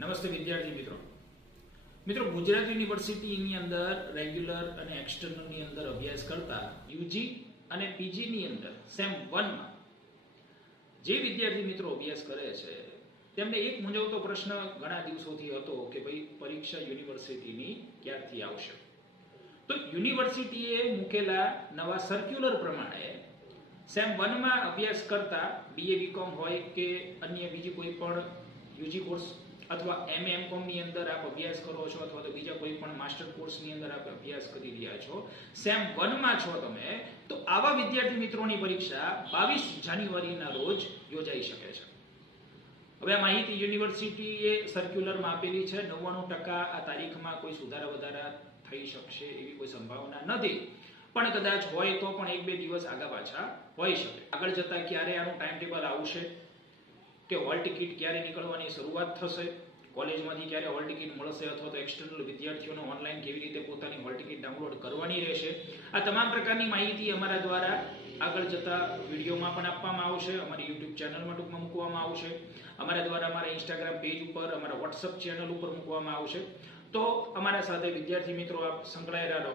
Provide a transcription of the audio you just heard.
નમસ્તે વિદ્યાર્થી મિત્રો ગુજરાત યુનિવર્સિટીની અંદર રેગ્યુલર અને એક્સટર્નલની અંદર અભ્યાસ કરતા યુજી અને પીજીની અંદર સેમ 1 માં જે વિદ્યાર્થી મિત્રો અભ્યાસ કરે છે તેમને એક મૂંઝવતો પ્રશ્ન ઘણા દિવસોથી હતો કે ભાઈ પરીક્ષા યુનિવર્સિટીની ક્યારથી આવશે. તો યુનિવર્સિટીએ મૂકેલા નવા સર્ક્યુલર પ્રમાણે સેમ 1 માં અભ્યાસ કરતા બીએ બીકોમ હોય કે અન્ય બીજી કોઈ પણ યુજી કોર્સ અથવા એમએ એમકોમ ની અંદર આપ અભ્યાસ કરો છો અથવા તો બીજા કોઈ પણ માસ્ટર કોર્સની અંદર આપ અભ્યાસ કરી રહ્યા છો, સેમ 1 માં છો તમે, તો આવા વિદ્યાર્થી મિત્રોની પરીક્ષા 22 જાન્યુઆરીના રોજ યોજાઈ શકે છે. હવે આ માહિતી યુનિવર્સિટીએ સર્ક્યુલરમાં આપેલી છે. 99% આ તારીખમાં કોઈ સુધારા વધારા થઈ શકશે એવી કોઈ સંભાવના નથી, પણ કદાચ હોય તો પણ 1-2 દિવસ આગા પાછા હોઈ શકે. આગળ જતા ક્યારે આનું ટાઈમ ટેબલ આવશે કે હોલ ટિકિટ ક્યારે નીકળવાની શરૂઆત થશે, કોલેજમાંથી ક્યારે હોલ ટિકિટ મળશે અથવા તો એક્સટર્નલ વિદ્યાર્થીઓને ઓનલાઈન કેવી રીતે પોતાની હોલ ટિકિટ ડાઉનલોડ કરવાની રહેશે, આ તમામ પ્રકારની માહિતી અમારા દ્વારા આગળ જતા વિડીયોમાં પણ આપવામાં આવશે, અમારી યુટ્યુબ ચેનલમાં ટૂંકમાં મૂકવામાં આવશે, અમારા દ્વારા અમારા ઇન્સ્ટાગ્રામ પેજ ઉપર, અમારા વોટ્સઅપ ચેનલ ઉપર મૂકવામાં આવશે. તો અમારા સાથે વિદ્યાર્થી મિત્રો આપ સંકળાયેલા રહો.